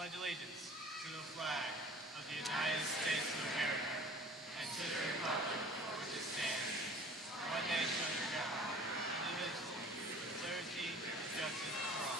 pledge allegiance to the flag of the United States of America and to the republic for which it stands, one nation under God, indivisible, with liberty and justice for all.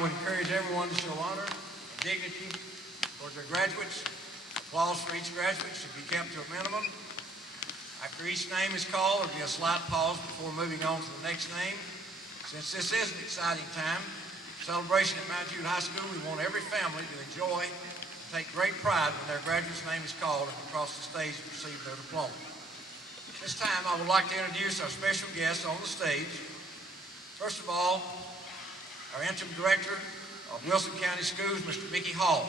I would encourage everyone to show honor and dignity towards their graduates. Applause for each graduate should be kept to a minimum. After each name is called, there will be a slight pause before moving on to the next name. Since this is an exciting time, celebration at Mount Juliet High School, we want every family to enjoy and take great pride when their graduate's name is called and across the stage to receive their diploma. This time, I would like to introduce our special guests on the stage. First of all, our interim director of Wilson County Schools, Mr. Mickey Hall.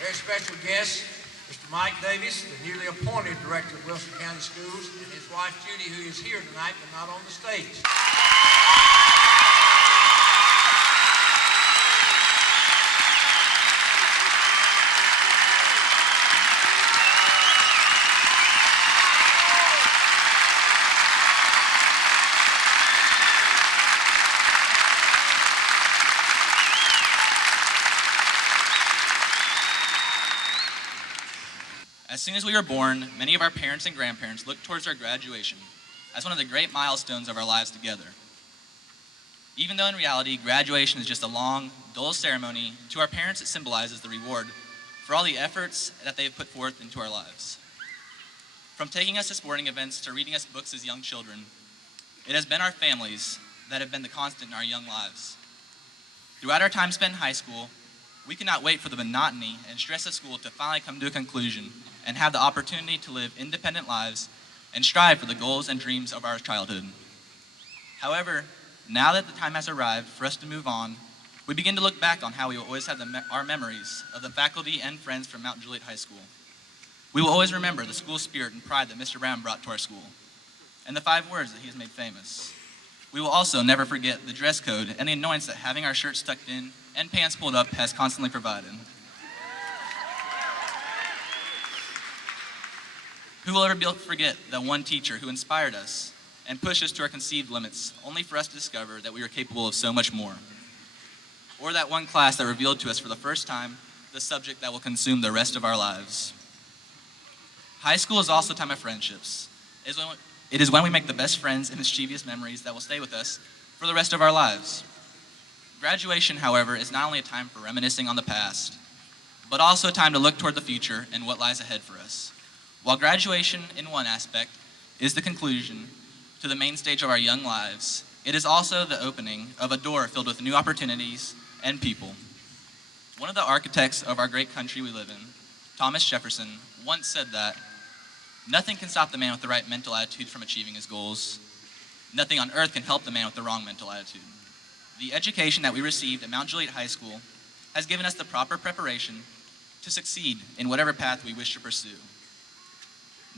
Very special guest, Mr. Mike Davis, the newly appointed director of Wilson County Schools, and his wife Judy, who is here tonight but not on the stage. As soon as we were born, many of our parents and grandparents looked towards our graduation as one of the great milestones of our lives together. Even though in reality, graduation is just a long, dull ceremony, to our parents it symbolizes the reward for all the efforts that they have put forth into our lives. From taking us to sporting events to reading us books as young children, it has been our families that have been the constant in our young lives. Throughout our time spent in high school, we could not wait for the monotony and stress of school to finally come to a conclusion and have the opportunity to live independent lives and strive for the goals and dreams of our childhood. However, now that the time has arrived for us to move on, we begin to look back on how we will always have our memories of the faculty and friends from Mount Juliet High School. We will always remember the school spirit and pride that Mr. Brown brought to our school, and the 5 words that he has made famous. We will also never forget the dress code and the annoyance that having our shirts tucked in and pants pulled up has constantly provided. Who will ever forget that one teacher who inspired us and pushed us to our conceived limits, only for us to discover that we were capable of so much more? Or that one class that revealed to us for the first time the subject that will consume the rest of our lives. High school is also a time of friendships. It is when we make the best friends and mischievous memories that will stay with us for the rest of our lives. Graduation, however, is not only a time for reminiscing on the past, but also a time to look toward the future and what lies ahead for us. While graduation, in one aspect, is the conclusion to the main stage of our young lives, it is also the opening of a door filled with new opportunities and people. One of the architects of our great country we live in, Thomas Jefferson, once said that nothing can stop the man with the right mental attitude from achieving his goals. Nothing on earth can help the man with the wrong mental attitude. The education that we received at Mount Juliet High School has given us the proper preparation to succeed in whatever path we wish to pursue.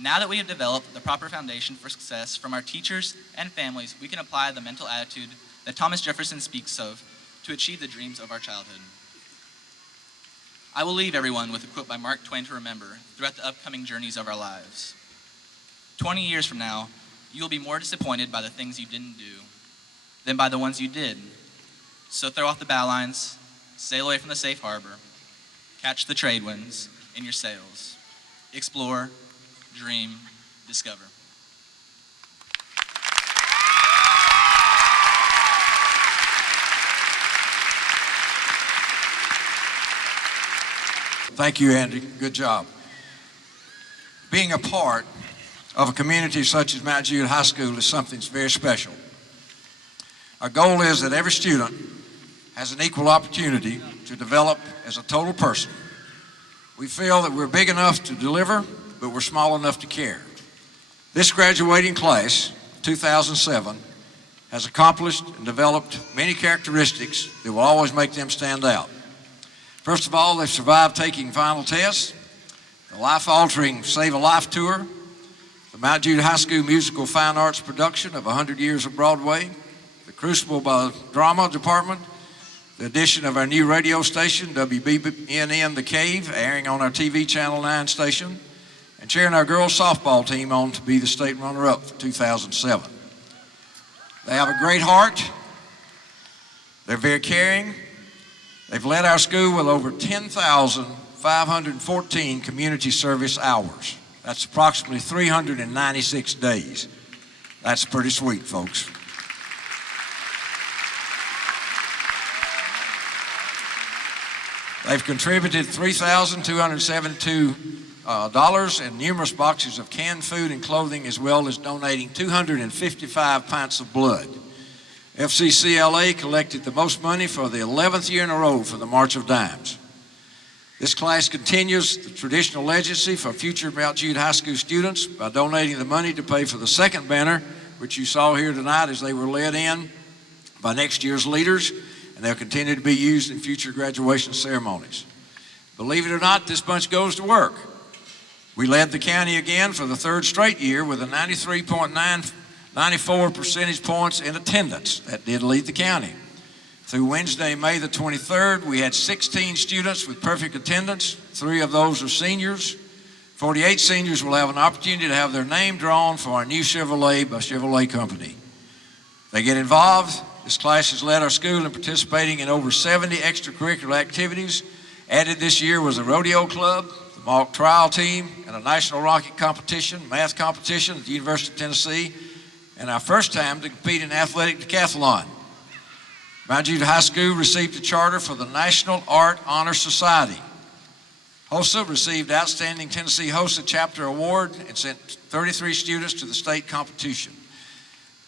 Now that we have developed the proper foundation for success from our teachers and families, we can apply the mental attitude that Thomas Jefferson speaks of to achieve the dreams of our childhood. I will leave everyone with a quote by Mark Twain to remember throughout the upcoming journeys of our lives. 20 years from now, you will be more disappointed by the things you didn't do than by the ones you did. So throw off the bow lines, sail away from the safe harbor, catch the trade winds in your sails, explore, dream, discover. Thank you, Andy. Good job. Being a part of a community such as Mount Juliet High School is something that's very special. Our goal is that every student has an equal opportunity to develop as a total person. We feel that we're big enough to deliver, but we're small enough to care. This graduating class, 2007, has accomplished and developed many characteristics that will always make them stand out. First of all, they've survived taking final tests, the life-altering Save a Life tour, the Mount Juliet High School musical fine arts production of 100 Years of Broadway, the Crucible by the Drama Department, the addition of our new radio station, WBNN The Cave, airing on our TV Channel 9 station, and cheering our girls softball team on to be the state runner-up for 2007. They have a great heart. They're very caring. They've led our school with over 10,514 community service hours. That's approximately 396 days. That's pretty sweet, folks. They've contributed $3,272 and numerous boxes of canned food and clothing, as well as donating 255 pints of blood. FCCLA collected the most money for the 11th year in a row for the March of Dimes. This class continues the traditional legacy for future Mount Juliet High School students by donating the money to pay for the second banner, which you saw here tonight as they were led in by next year's leaders, and they'll continue to be used in future graduation ceremonies. Believe it or not, this bunch goes to work. We led the county again for the third straight year with a 93.94 percentage points in attendance. That did lead the county. Through Wednesday, May the 23rd, we had 16 students with perfect attendance. 3 of those are seniors. 48 seniors will have an opportunity to have their name drawn for our new Chevrolet by Chevrolet Company. They get involved. This class has led our school in participating in over 70 extracurricular activities. Added this year was a rodeo club, the mock trial team, and a national rocket competition, math competition at the University of Tennessee, and our first time to compete in athletic decathlon. Mount Juliet High School received a charter for the National Art Honor Society. HOSA received Outstanding Tennessee HOSA Chapter Award and sent 33 students to the state competition.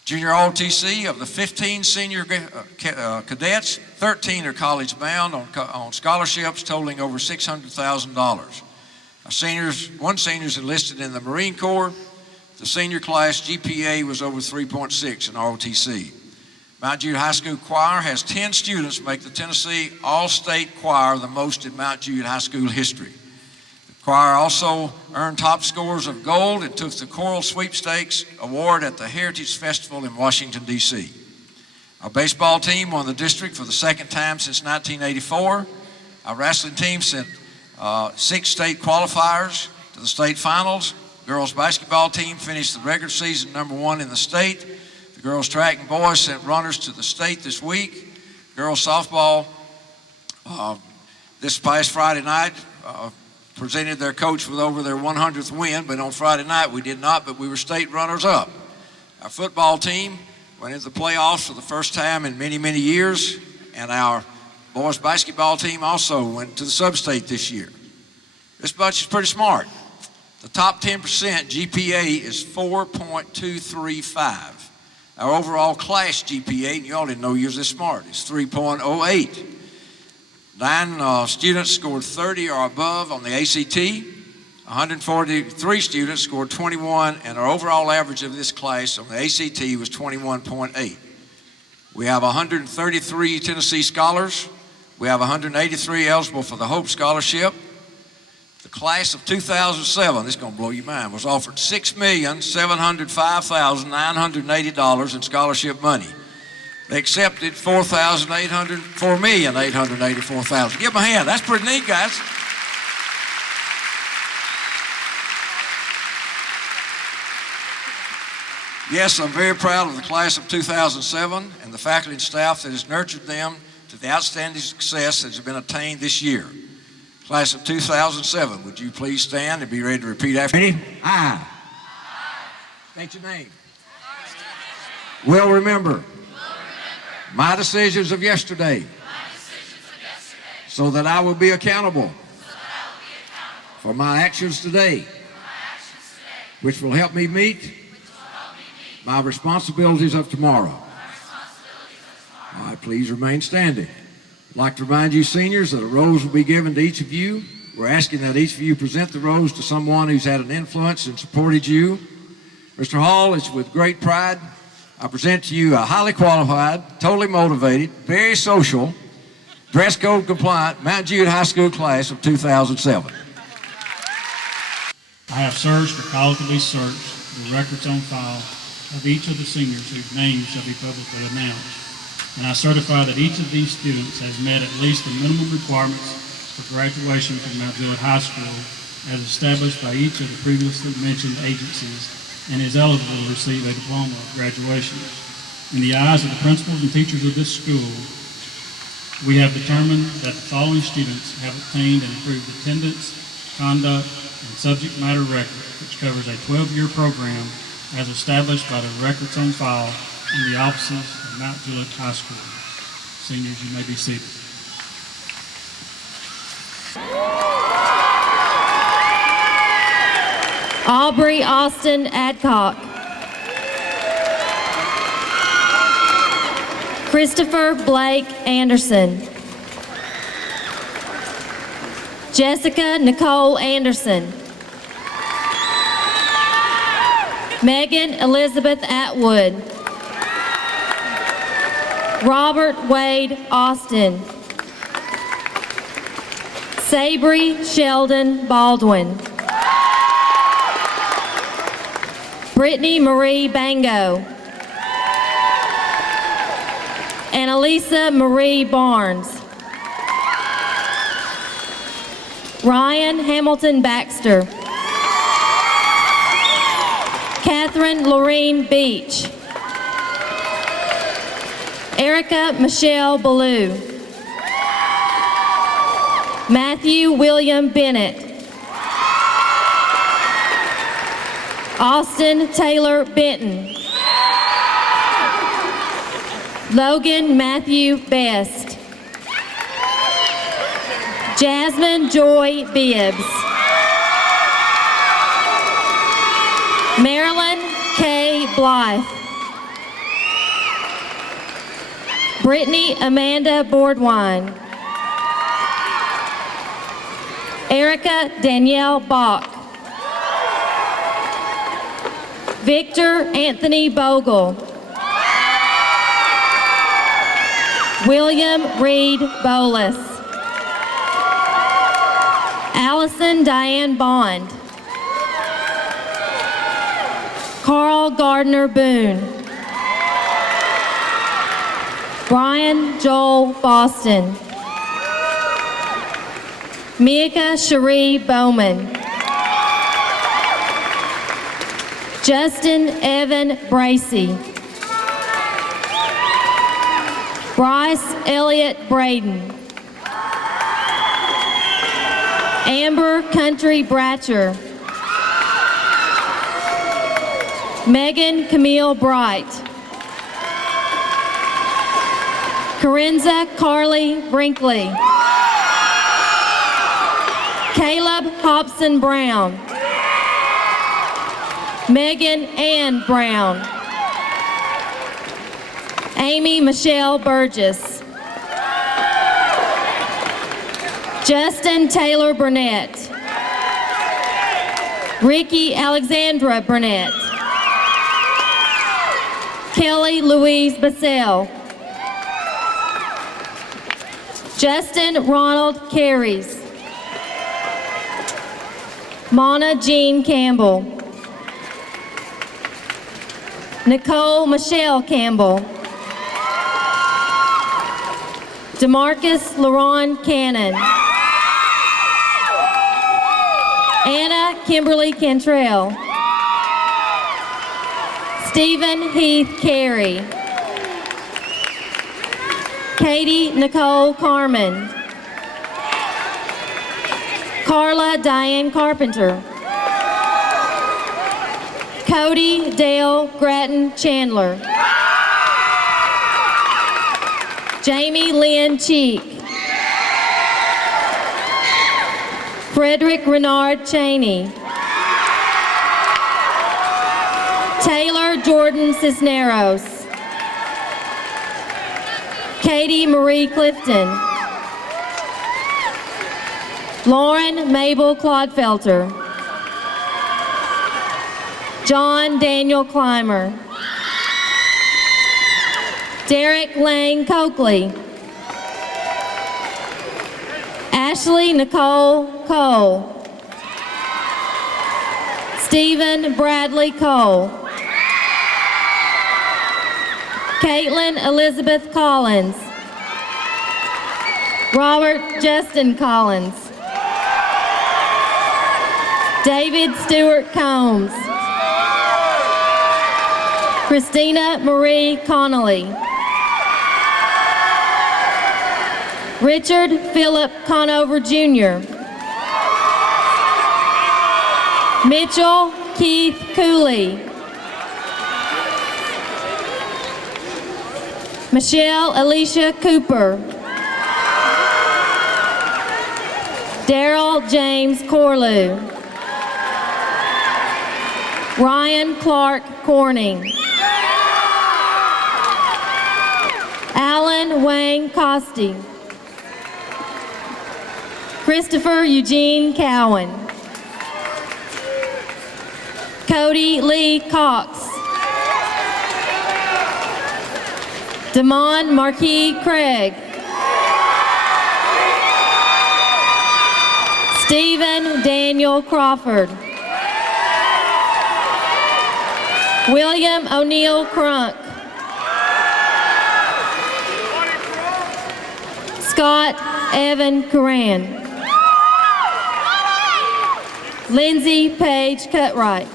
Junior ROTC, of the 15 senior cadets, 13 are college bound on scholarships totaling over $600,000. One senior is enlisted in the Marine Corps. The senior class GPA was over 3.6 in ROTC. Mount Juliet High School Choir has 10 students make the Tennessee All-State Choir, the most in Mount Juliet High School history. The choir also earned top scores of gold and took the Choral Sweepstakes Award at the Heritage Festival in Washington, D.C. Our baseball team won the district for the second time since 1984. Our wrestling team sent 6 state qualifiers to the state finals. The girls basketball team finished the regular season #1 in the state. The girls track and boys sent runners to the state this week. Girls softball this past Friday night presented their coach with over their 100th win, but on Friday night we did not, but we were state runners up. Our football team went into the playoffs for the first time in many, many years, and our boys basketball team also went to the sub-state this year. This bunch is pretty smart. The top 10% GPA is 4.235. Our overall class GPA, and you all didn't know you was this smart, is 3.08. 9 students scored 30 or above on the ACT. 143 students scored 21, and our overall average of this class on the ACT was 21.8. We have 133 Tennessee scholars. We have 183 eligible for the Hope Scholarship. The class of 2007, this is going to blow your mind, was offered $6,705,980 in scholarship money. They accepted $4,884,000. Give them a hand. That's pretty neat, guys. Yes, I'm very proud of the class of 2007 and the faculty and staff that has nurtured them to the outstanding success that has been attained this year. Class of 2007, would you please stand and be ready to repeat after me? I. State your name. Will remember my decisions of yesterday, so that I will be accountable for my actions today, which will help me meet my responsibilities of tomorrow. All right, please remain standing. I'd like to remind you seniors that a rose will be given to each of you. We're asking that each of you present the rose to someone who's had an influence and supported you. Mr. Hall, it's with great pride I present to you a highly qualified, totally motivated, very social, dress code compliant Mount Juliet High School class of 2007. I have searched or caused to be searched the records on file of each of the seniors whose names shall be publicly announced. And I certify that each of these students has met at least the minimum requirements for graduation from Mount Juliet High School as established by each of the previously mentioned agencies and is eligible to receive a diploma of graduation. In the eyes of the principals and teachers of this school, we have determined that the following students have obtained an improved attendance, conduct, and subject matter record, which covers a 12-year program as established by the records on file in the offices of Mount Juliet High School. Seniors, you may be seated. Aubrey Austin Adcock. Christopher Blake Anderson. Jessica Nicole Anderson. Megan Elizabeth Atwood. Robert Wade Austin. Sabri Sheldon Baldwin. Brittany Marie Bango. Annalisa Marie Barnes. Ryan Hamilton Baxter. Catherine Lorene Beach. Erica Michelle Ballou. Matthew William Bennett. Austin Taylor Benton. Logan Matthew Best. Jasmine Joy Bibbs. Marilyn K. Blythe. Brittany Amanda Boardwine. Erica Danielle Bach. Victor Anthony Bogle. William Reed Bolus. Allison Diane Bond. Carl Gardner Boone. Brian Joel Boston. Mika Cherie Bowman. Justin Evan Bracey. Bryce Elliott Braden. Amber Country Bratcher. Megan Camille Bright. Corinza Carly Brinkley. Caleb Hobson Brown. Megan Ann Brown. Amy Michelle Burgess. Justin Taylor Burnett. Ricky Alexandra Burnett. Kelly Louise Bassell. Justin Ronald Carries. Mona Jean Campbell. Nicole Michelle Campbell. Demarcus LaRon Cannon. Anna Kimberly Cantrell. Stephen Heath Carey. Katie Nicole Carmen. Carla Diane Carpenter. Cody Dale Grattan Chandler. Jamie Lynn Cheek. Frederick Renard Cheney. Taylor Jordan Cisneros. Katie Marie Clifton. Lauren Mabel Clodfelter. John Daniel Clymer. Derek Lane Coakley. Ashley Nicole Cole. Stephen Bradley Cole. Caitlin Elizabeth Collins. Robert Justin Collins. David Stewart Combs. Christina Marie Connolly. Richard Philip Conover Jr. Mitchell Keith Cooley. Michelle Alicia Cooper. Daryl James Corlew. Ryan Clark Corning. Alan Wayne Costi. Christopher Eugene Cowan. Cody Lee Cox. Damon Marquis Craig. Stephen Daniel Crawford. William O'Neill Crunk. Scott Evan Coran. Lindsay Page Cutright.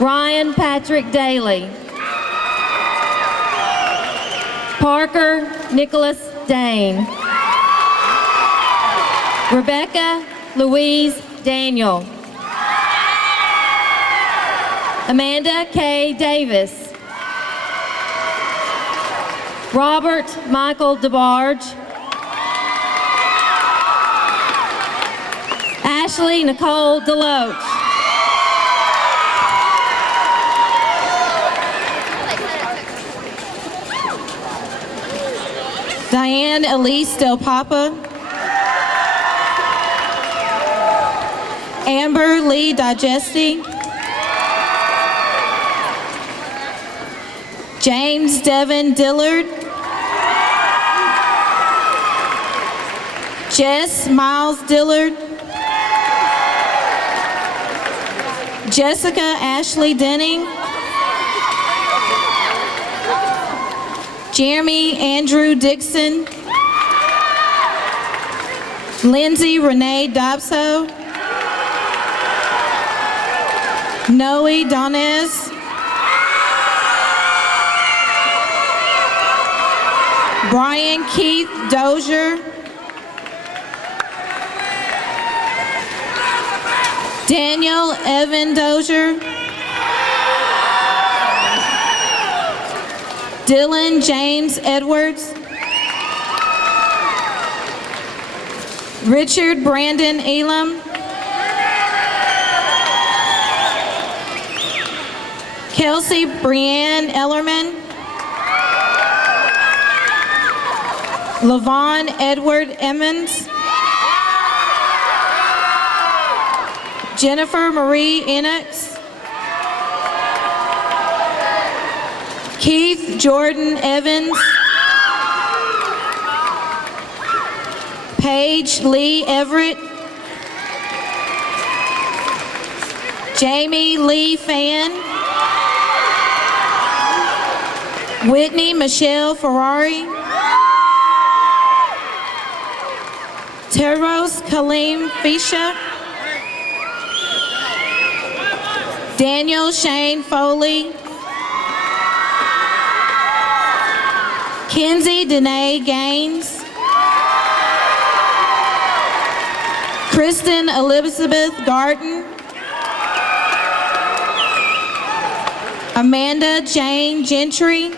Ryan Patrick Daly. Parker Nicholas Dane. Rebecca Louise Daniel. Amanda K. Davis. Robert Michael DeBarge. Ashley Nicole Deloach. Diane Elise Del Papa. Amber Lee Digesti. James Devin Dillard. Jess Miles Dillard. Jessica Ashley Denning. Jeremy Andrew Dixon. Lindsay Renee Dobso. Noe Donez. Brian Keith Dozier. Daniel Evan Dozier. Dylan James Edwards. Richard Brandon Elam. Kelsey Brianne Ellerman. Lavon Edward Emmons. Jennifer Marie Enix. Keith Jordan Evans. Paige Lee Everett. Jamie Lee Fan. Whitney Michelle Ferrari. Teros Kaleem Fisha. Daniel Shane Foley. Kenzie Danae Gaines. Kristen Elizabeth Garten. Amanda Jane Gentry.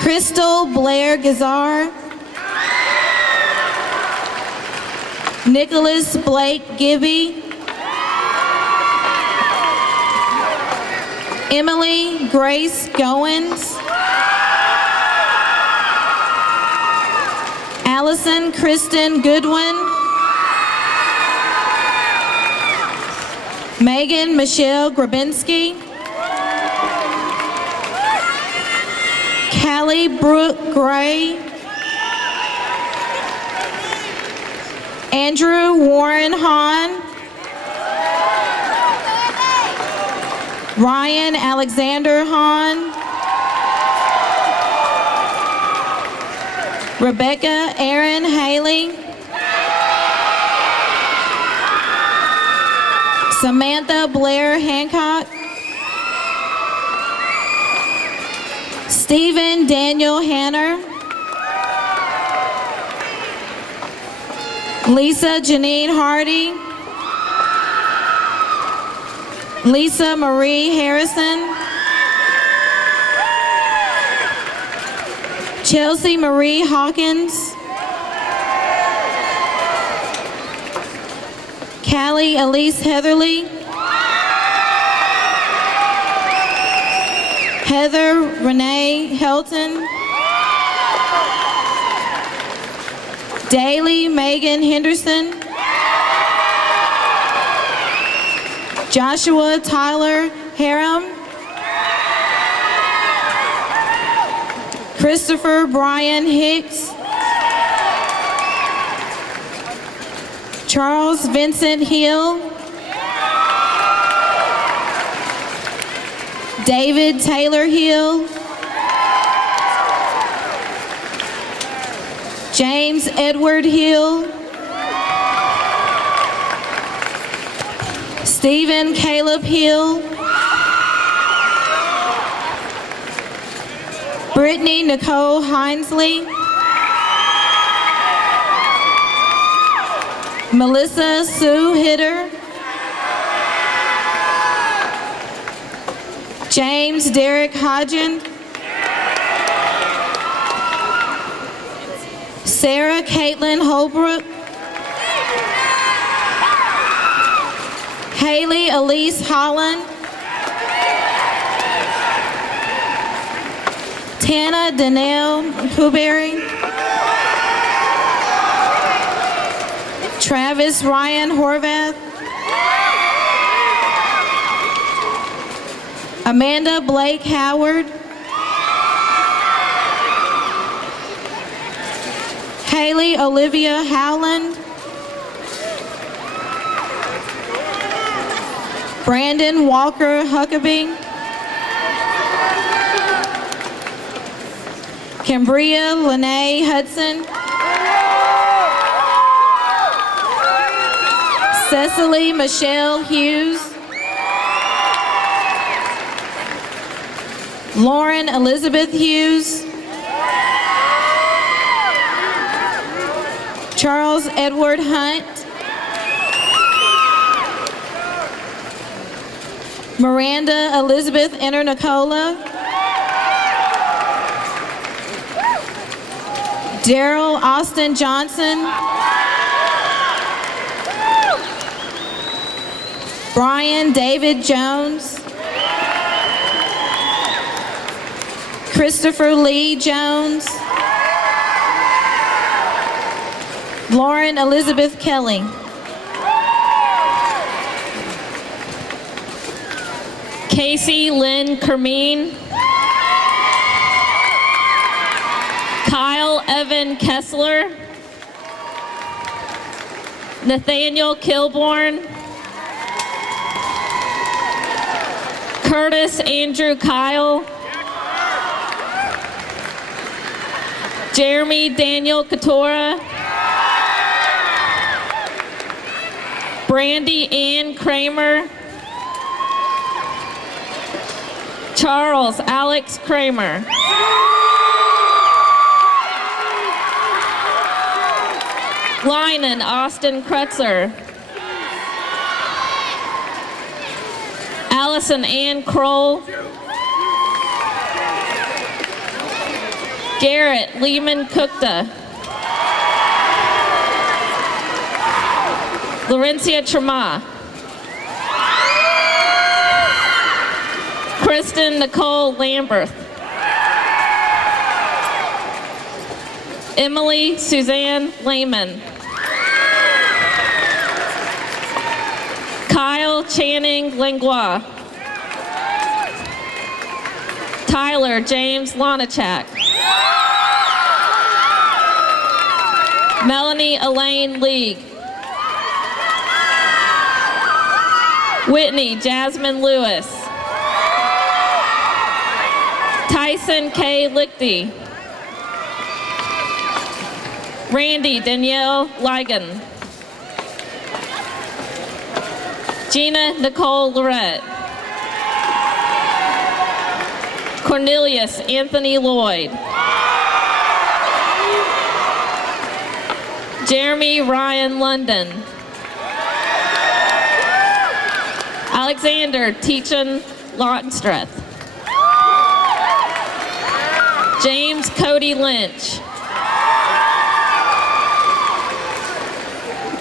Crystal Blair Gazar. Nicholas Blake Gibby. Emily Grace Goins. Allison Kristen Goodwin. Megan Michelle Grabinski. Callie Brooke Gray. Andrew Warren Hahn. Ryan Alexander Hahn. Rebecca Aaron Haley. Samantha Blair Hancock. Stephen Daniel Hanner. Lisa Janine Hardy. Lisa Marie Harrison. Chelsea Marie Hawkins. Callie Elise Heatherly. Heather Renee Helton. Daly Megan Henderson. Joshua Tyler Harum. Christopher Brian Hicks. Charles Vincent Hill. David Taylor Hill. James Edward Hill. Stephen Caleb Hill. Brittany Nicole Hinesley. Melissa Sue Hitter. James Derek Hodgen. Sarah Caitlin Holbrook. Haley Elise Holland. Tana Danelle Huberry. Travis Ryan Horvath. Amanda Blake Howard. Haley Olivia Howland. Brandon Walker Huckabee. Cambria Lene Hudson. Cecily Michelle Hughes. Lauren Elizabeth Hughes. Charles Edward Hunt. Miranda Elizabeth Internicola. Daryl Austin Johnson. Brian David Jones. Christopher Lee Jones. Lauren Elizabeth Kelly. Casey Lynn Kermeen. Kyle Evan Kessler. Nathaniel Kilborn. Curtis Andrew Kyle. Jeremy Daniel Katora. Brandy Ann Kramer. Charles Alex Kramer. Lynan Austin Krutzer. Allison Ann Kroll. Garrett Lehman Kukta. Laurencia Trema. Kristen Nicole Lamberth. Emily Suzanne Lehman. Kyle Channing Langlois. Tyler James Lonachak. Melanie Elaine League. Whitney Jasmine Lewis. Tyson K. Lichty. Randy Danielle Ligon. Gina Nicole Lorette. Cornelius Anthony Lloyd. Jeremy Ryan London. Alexander Teachin Lautenstrath. James Cody Lynch.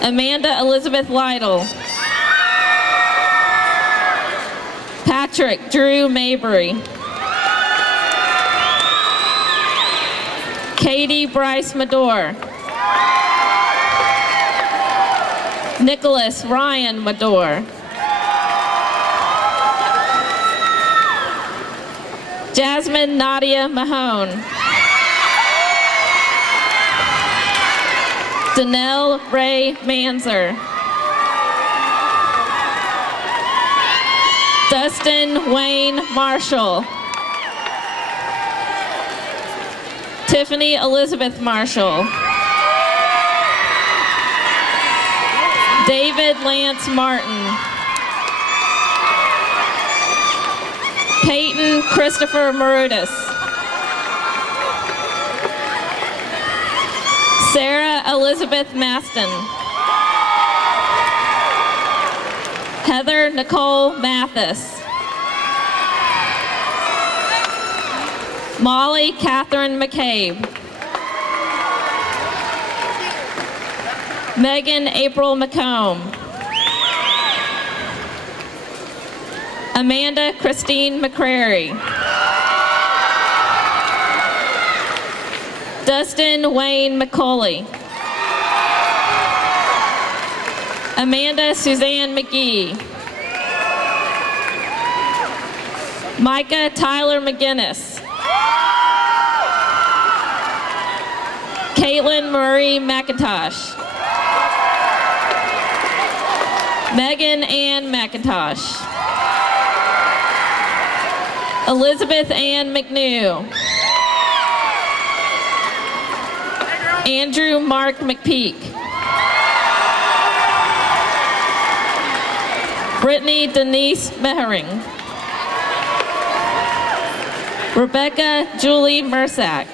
Amanda Elizabeth Lytle. Patrick Drew Mabry. Katie Bryce Medore. Nicholas Ryan Medore. Jasmine Nadia Mahone. Danelle Ray Manzer. Dustin Wayne Marshall. Tiffany Elizabeth Marshall. David Lance Martin. Peyton Christopher Marutis. Sarah Elizabeth Maston. Heather Nicole Mathis. Molly Catherine McCabe. Megan April McComb. Amanda Christine McCrary. Dustin Wayne McCauley. Amanda Suzanne McGee. Micah Tyler McGinnis. Caitlin Marie McIntosh. Megan Ann McIntosh. Elizabeth Ann McNew. Andrew Mark McPeak. Brittany Denise Mehring. Rebecca Julie Mersack.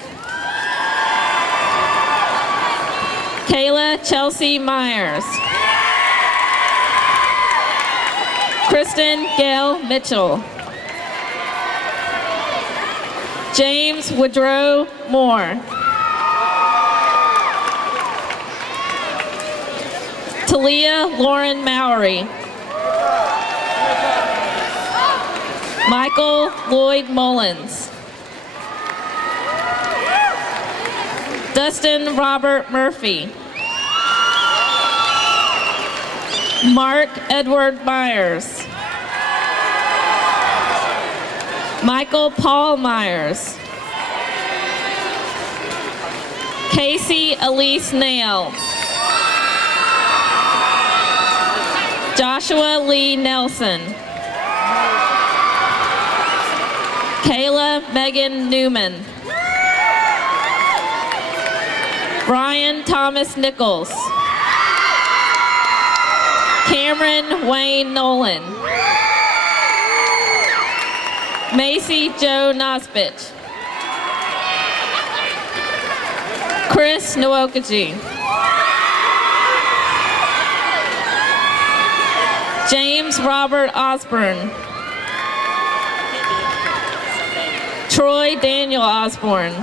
Kayla Chelsea Myers. Kristen Gail Mitchell. James Woodrow Moore. Talia Lauren Mowry. Michael Lloyd Mullins. Dustin Robert Murphy. Mark Edward Myers. Michael Paul Myers. Casey Elise Nail. Joshua Lee Nelson. Kayla Megan Newman. Brian Thomas Nichols. Cameron Wayne Nolan. Macy Joe Nosbitch. Chris Nwokaji. James Robert Osborne. Troy Daniel Osborne.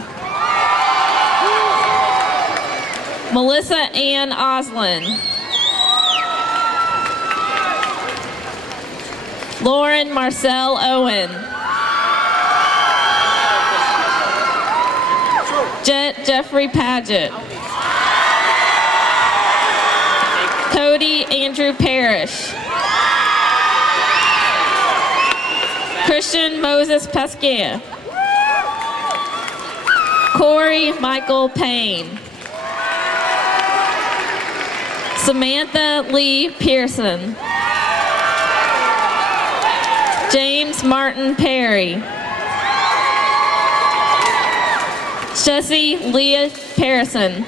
Melissa Ann Oslin. Lauren Marcel Owen. Jet Jeffrey Paget. Cody Andrew Parrish. Christian Moses Pasquier. Corey Michael Payne. Samantha Lee Pearson. James Martin Perry. Jesse Leah Peterson.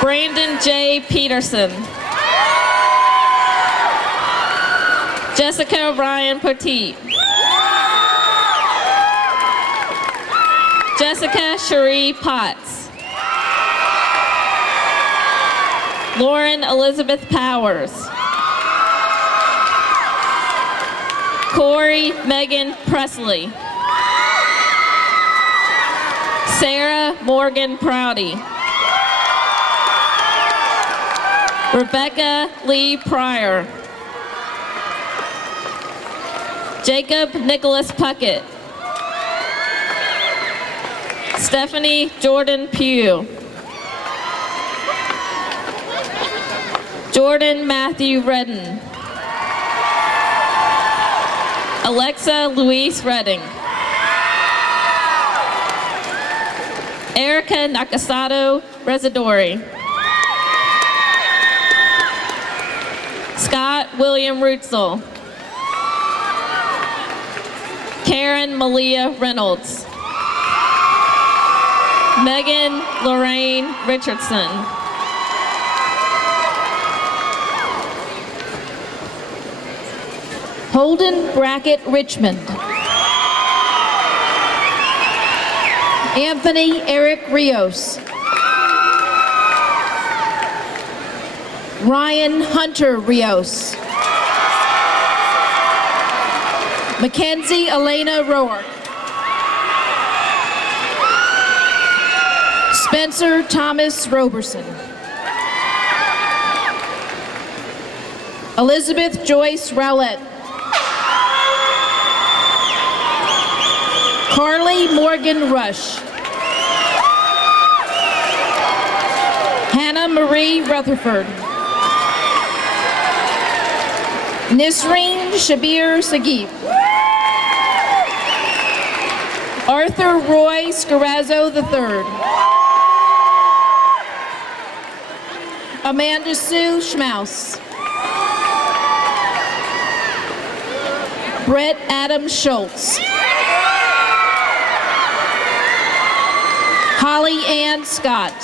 Brandon J. Peterson. Jessica Ryan Petit. Jessica Cherie Potts. Lauren Elizabeth Powers. Corey Megan Presley. Sarah Morgan Prouty. Rebecca Lee Pryor. Jacob Nicholas Puckett. Stephanie Jordan Pugh. Jordan Matthew Redden. Alexa Louise Redding. Erica Nakasato Residori. Scott William Rutzel. Karen Malia Reynolds. Megan Lorraine Richardson. Holden Brackett Richmond. Anthony Eric Rios. Ryan Hunter Rios. Mackenzie Elena Roark. Spencer Thomas Roberson. Elizabeth Joyce Rowlett. Carly Morgan Rush. Hannah Marie Rutherford. Nisreen Shabir Sagib. Arthur Roy Scarazzo III. Amanda Sue Schmaus. Brett Adam Schultz. Holly Ann Scott.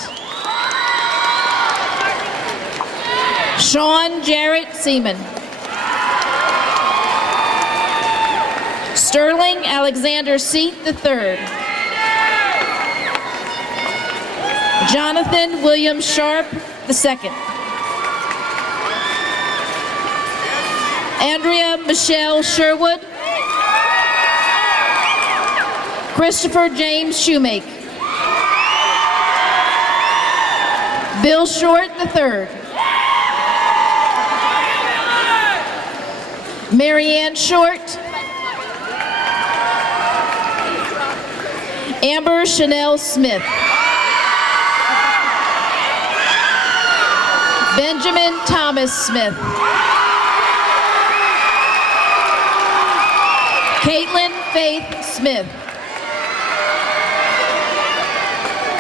Sean Jarrett Seaman. Sterling Alexander Seat III. Jonathan William Sharp II. Andrea Michelle Sherwood. Christopher James Shoemake. Bill Short III. Marianne Short. Amber Chanel Smith. Benjamin Thomas Smith. Caitlin Faith Smith.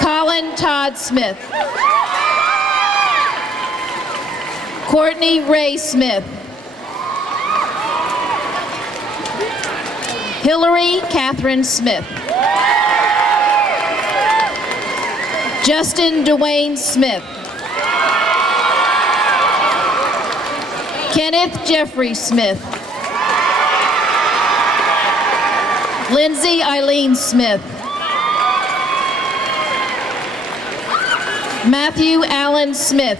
Colin Todd Smith. Courtney Ray Smith. Hillary Catherine Smith. Justin Dwayne Smith. Kenneth Jeffrey Smith. Lindsay Eileen Smith. Matthew Allen Smith.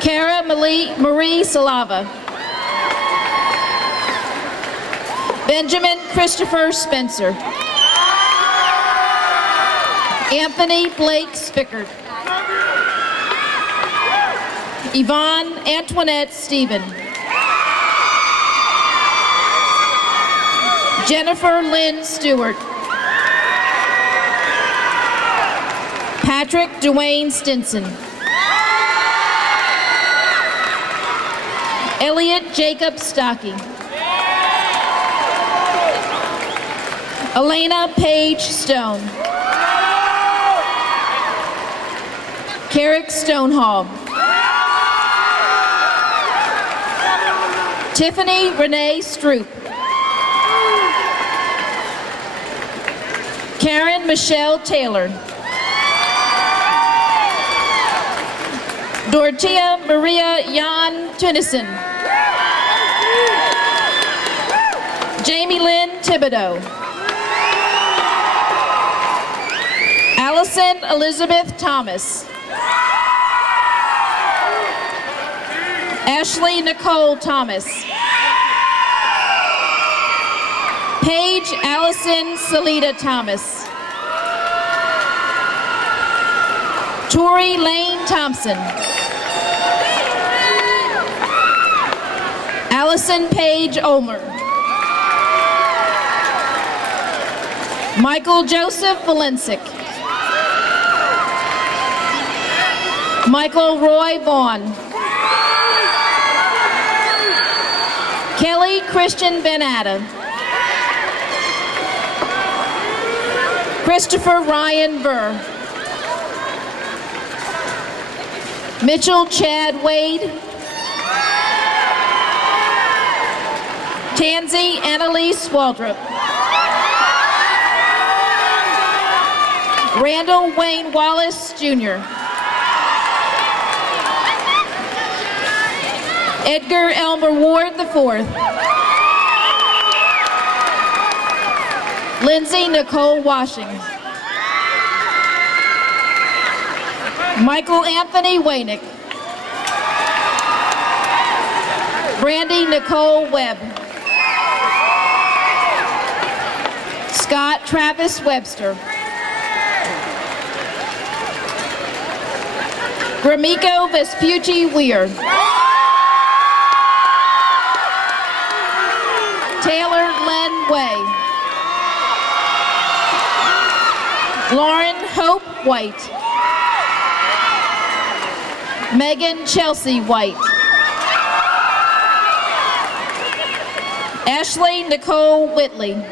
Cara Marie Salava. Benjamin Christopher Spencer. Anthony Blake Spickard. Yvonne Antoinette Stephen. Jennifer Lynn Stewart. Patrick Dwayne Stinson. Elliot Jacob Stocky. Elena Paige Stone. Carrick Stonehall. Tiffany Renee Stroop. Karen Michelle Taylor. Dorothea Maria Jan Tunnison. Jamie Lynn Thibodeau. Allison Elizabeth Thomas. Ashley Nicole Thomas. Paige Allison Salida Thomas. Tori Lane Thompson. Allison Paige Omer. Michael Joseph Valensic. Michael Roy Vaughn. Kelly Christian Van Adam. Christopher Ryan Burr. Mitchell Chad Wade. Tansy Annalise Waldrop. Randall Wayne Wallace Jr. Edgar Elmer Ward IV. Lindsay Nicole Washing. Michael Anthony Waynick. Brandy Nicole Webb. Scott Travis Webster. Gramiko Vespucci Weir. Taylor Len Way. Lauren Hope White. Megan Chelsea White. Ashley Nicole Whitley.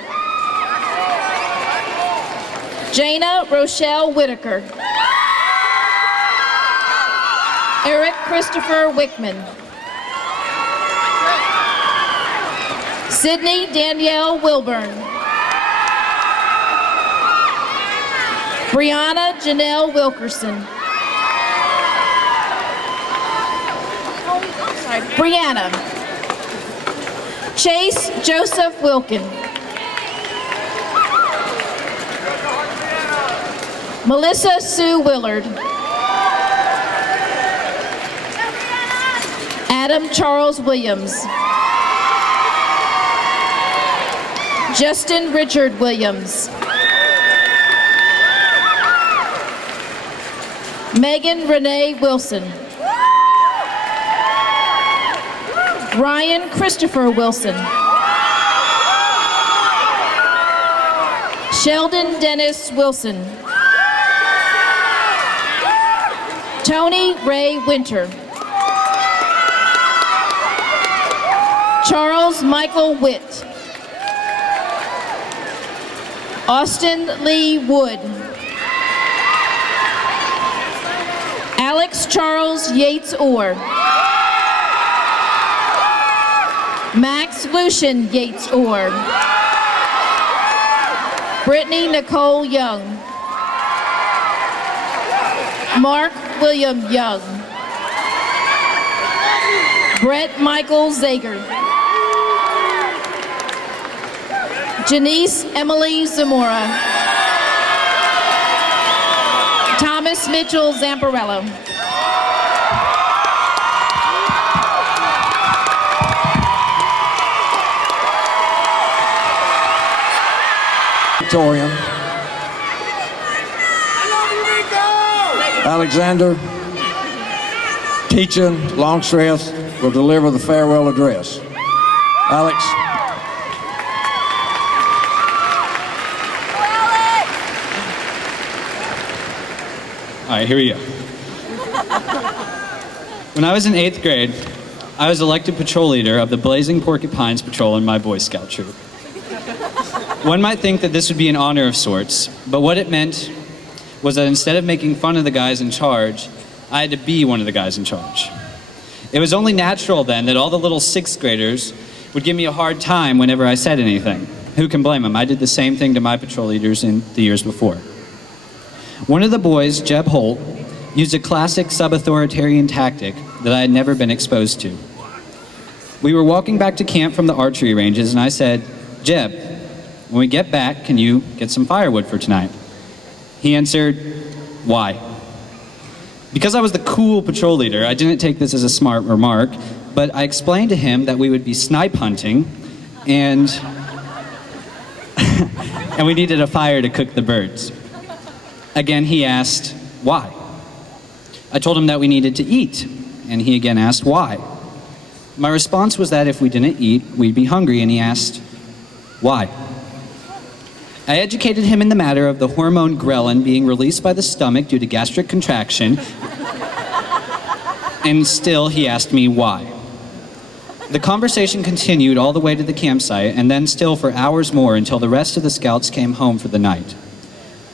Jana Rochelle Whitaker. Eric Christopher Wickman. Sydney Danielle Wilburn. Brianna Janelle Wilkerson. Brianna. Chase Joseph Wilkin. Melissa Sue Willard. Adam Charles Williams. Justin Richard Williams. Megan Renee Wilson. Ryan Christopher Wilson. Sheldon Dennis Wilson. Tony Ray Winter. Charles Michael Witt. Austin Lee Wood. Alex Charles Yates Orr. Max Lucian Yates Orr. Brittany Nicole Young. Mark William Young. Brett Michael Zager. Janice Emily Zamora. Thomas Mitchell Zamparello. Victorian. Alexander Teachin Longstreth will deliver the farewell address. Alex. All right, here we go. When I was in 8th grade, I was elected patrol leader of the Blazing Porcupines Patrol in my Boy Scout troop. One might think that this would be an honor of sorts, but what it meant was that instead of making fun of the guys in charge, I had to be one of the guys in charge. It was only natural then that all the little 6th graders would give me a hard time whenever I said anything. Who can blame them? I did the same thing to my patrol leaders in the years before. One of the boys, Jeb Holt, used a classic sub-authoritarian tactic that I had never been exposed to. We were walking back to camp from the archery ranges, and I said, "Jeb, when we get back, can you get some firewood for tonight?" He answered, "Why?" Because I was the cool patrol leader, I didn't take this as a smart remark, but I explained to him that we would be snipe hunting, and and we needed a fire to cook the birds. Again, he asked, "Why?" I told him that we needed to eat, and he again asked, "Why?" My response was that if we didn't eat, we'd be hungry, and he asked, "Why?" I educated him in the matter of the hormone ghrelin being released by the stomach due to gastric contraction, and still he asked me why. The conversation continued all the way to the campsite, and then still for hours more until the rest of the scouts came home for the night.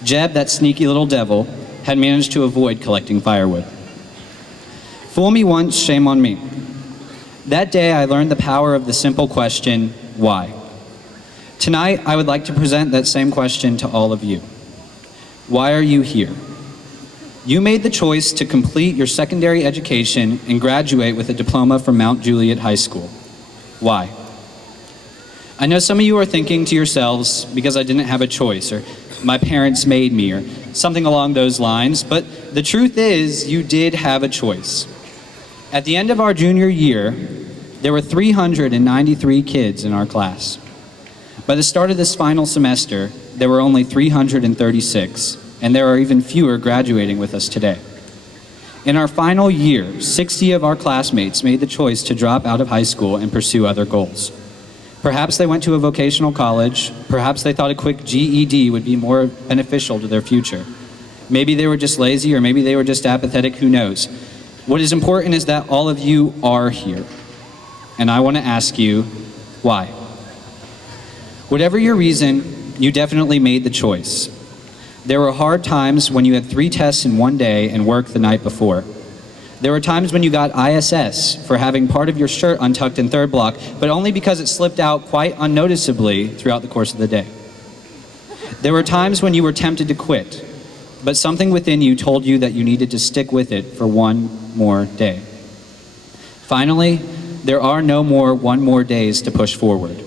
Jeb, that sneaky little devil, had managed to avoid collecting firewood. Fool me once, shame on me. That day I learned the power of the simple question, why? Tonight, I would like to present that same question to all of you. Why are you here? You made the choice to complete your secondary education and graduate with a diploma from Mount Juliet High School. Why? I know some of you are thinking to yourselves, because I didn't have a choice, or my parents made me, or something along those lines, but the truth is, you did have a choice. At the end of our junior year, there were 393 kids in our class. By the start of this final semester, there were only 336, and there are even fewer graduating with us today. In our final year, 60 of our classmates made the choice to drop out of high school and pursue other goals. Perhaps they went to a vocational college, perhaps they thought a quick GED would be more beneficial to their future. Maybe they were just lazy, or maybe they were just apathetic, who knows. What is important is that all of you are here, and I want to ask you, why? Whatever your reason, you definitely made the choice. There were hard times when you had 3 tests in one day and work the night before. There were times when you got ISS for having part of your shirt untucked in third block, but only because it slipped out quite unnoticeably throughout the course of the day. There were times when you were tempted to quit, but something within you told you that you needed to stick with it for one more day. Finally, there are no more one more days to push forward.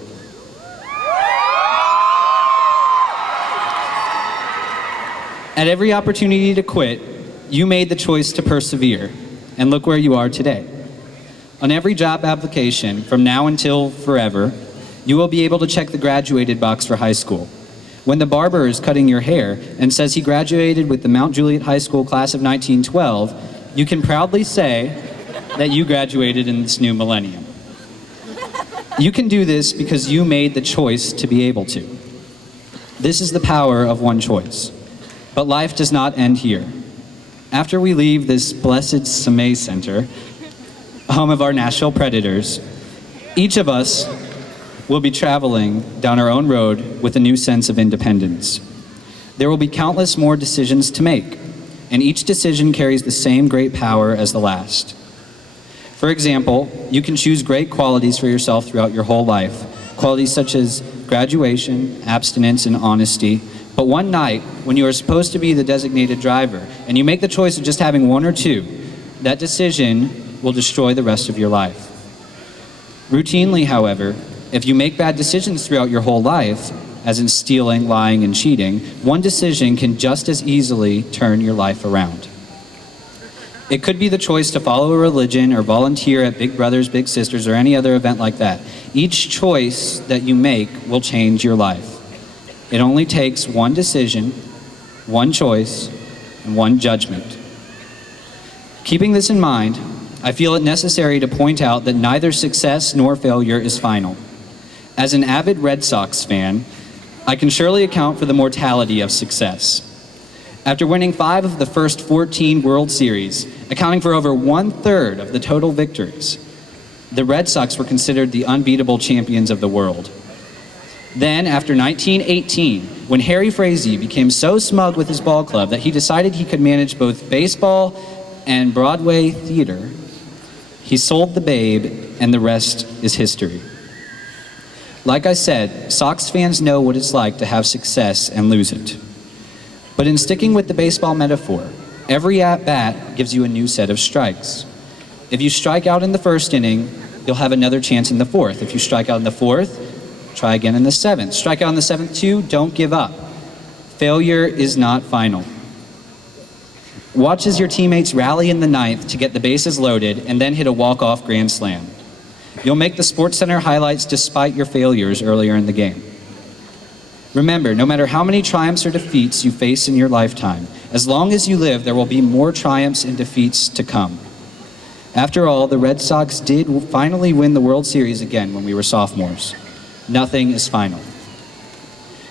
At every opportunity to quit, you made the choice to persevere, and look where you are today. On every job application, from now until forever, you will be able to check the graduated box for high school. When the barber is cutting your hair and says he graduated with the Mount Juliet High School class of 1912, you can proudly say that you graduated in this new millennium. You can do this because you made the choice to be able to. This is the power of one choice. But life does not end here. After we leave this blessed Semay Center, home of our Nashville Predators, each of us will be traveling down our own road with a new sense of independence. There will be countless more decisions to make, and each decision carries the same great power as the last. For example, you can choose great qualities for yourself throughout your whole life, qualities such as graduation, abstinence, and honesty. But one night, when you are supposed to be the designated driver, and you make the choice of just having one or two, that decision will destroy the rest of your life. Routinely, however, if you make bad decisions throughout your whole life, as in stealing, lying, and cheating, one decision can just as easily turn your life around. It could be the choice to follow a religion or volunteer at Big Brothers, Big Sisters, or any other event like that. Each choice that you make will change your life. It only takes one decision, one choice, and one judgment. Keeping this in mind, I feel it necessary to point out that neither success nor failure is final. As an avid Red Sox fan, I can surely account for the mortality of success. After winning 5 of the first 14 World Series, accounting for over 1/3 of the total victories, the Red Sox were considered the unbeatable champions of the world. Then, after 1918, when Harry Frazee became so smug with his ball club that he decided he could manage both baseball and Broadway theater, he sold the babe, and the rest is history. Like I said, Sox fans know what it's like to have success and lose it. But in sticking with the baseball metaphor, every at-bat gives you a new set of strikes. If you strike out in the first inning, you'll have another chance in the fourth. If you strike out in the fourth, try again in the seventh. Strike out in the seventh too, don't give up. Failure is not final. Watch as your teammates rally in the ninth to get the bases loaded and then hit a walk-off grand slam. You'll make the SportsCenter highlights despite your failures earlier in the game. Remember, no matter how many triumphs or defeats you face in your lifetime, as long as you live, there will be more triumphs and defeats to come. After all, the Red Sox did finally win the World Series again when we were sophomores. Nothing is final.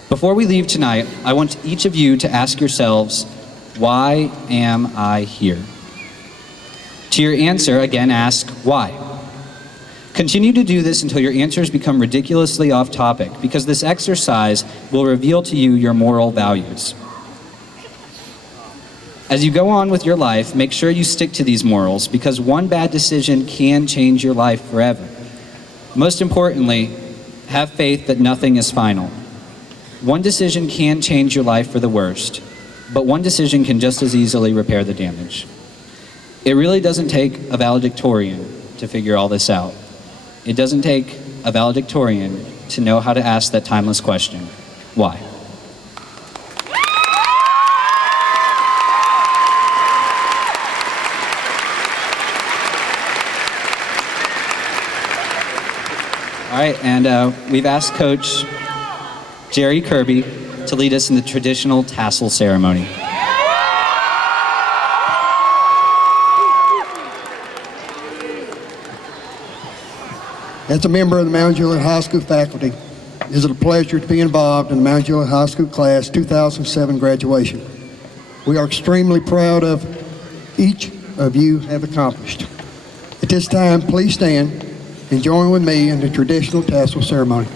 Before we leave tonight, I want each of you to ask yourselves, why am I here? To your answer, again, ask why. Continue to do this until your answers become ridiculously off topic, because this exercise will reveal to you your moral values. As you go on with your life, make sure you stick to these morals, because one bad decision can change your life forever. Most importantly, have faith that nothing is final. One decision can change your life for the worst, but one decision can just as easily repair the damage. It really doesn't take a valedictorian to figure all this out. It doesn't take a valedictorian to know how to ask that timeless question, why? All right, and we've asked Coach Jerry Kirby to lead us in the traditional tassel ceremony. As a member of the Mount Juliet High School faculty, it is a pleasure to be involved in the Mount Juliet High School Class 2007 graduation. We are extremely proud of each of you have accomplished. At this time, please stand and join with me in the traditional tassel ceremony.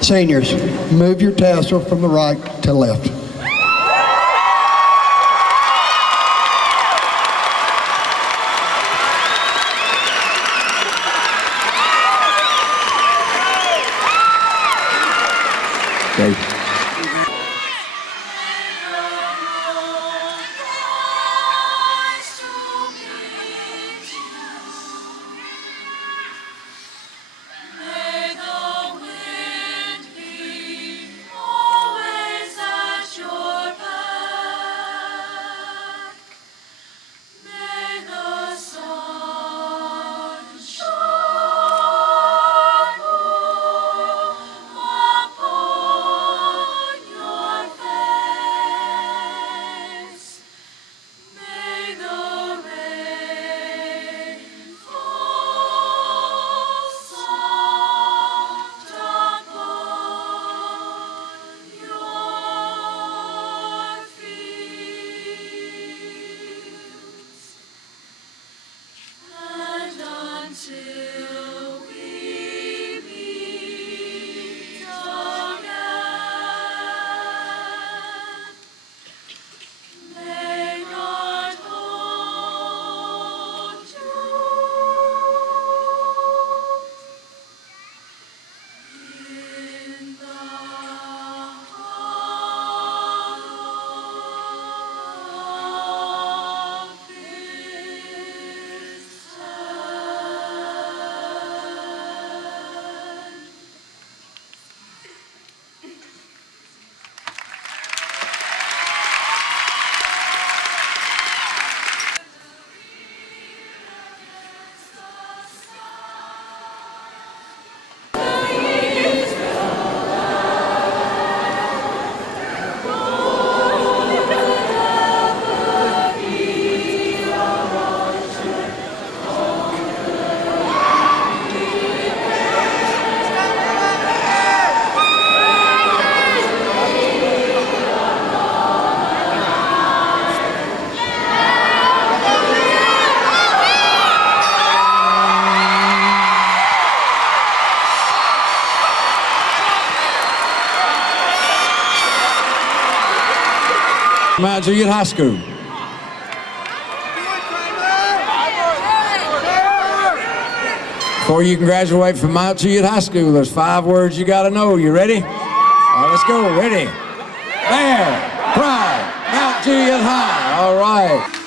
Seniors, move your tassel from the right to left. Okay. May the wind be always at your Mount Juliet High School. Before you can graduate from Mount Juliet High School, there's 5 words you got to know. You ready? All right, let's go. Ready? There. Pride. Mount Juliet High. All right.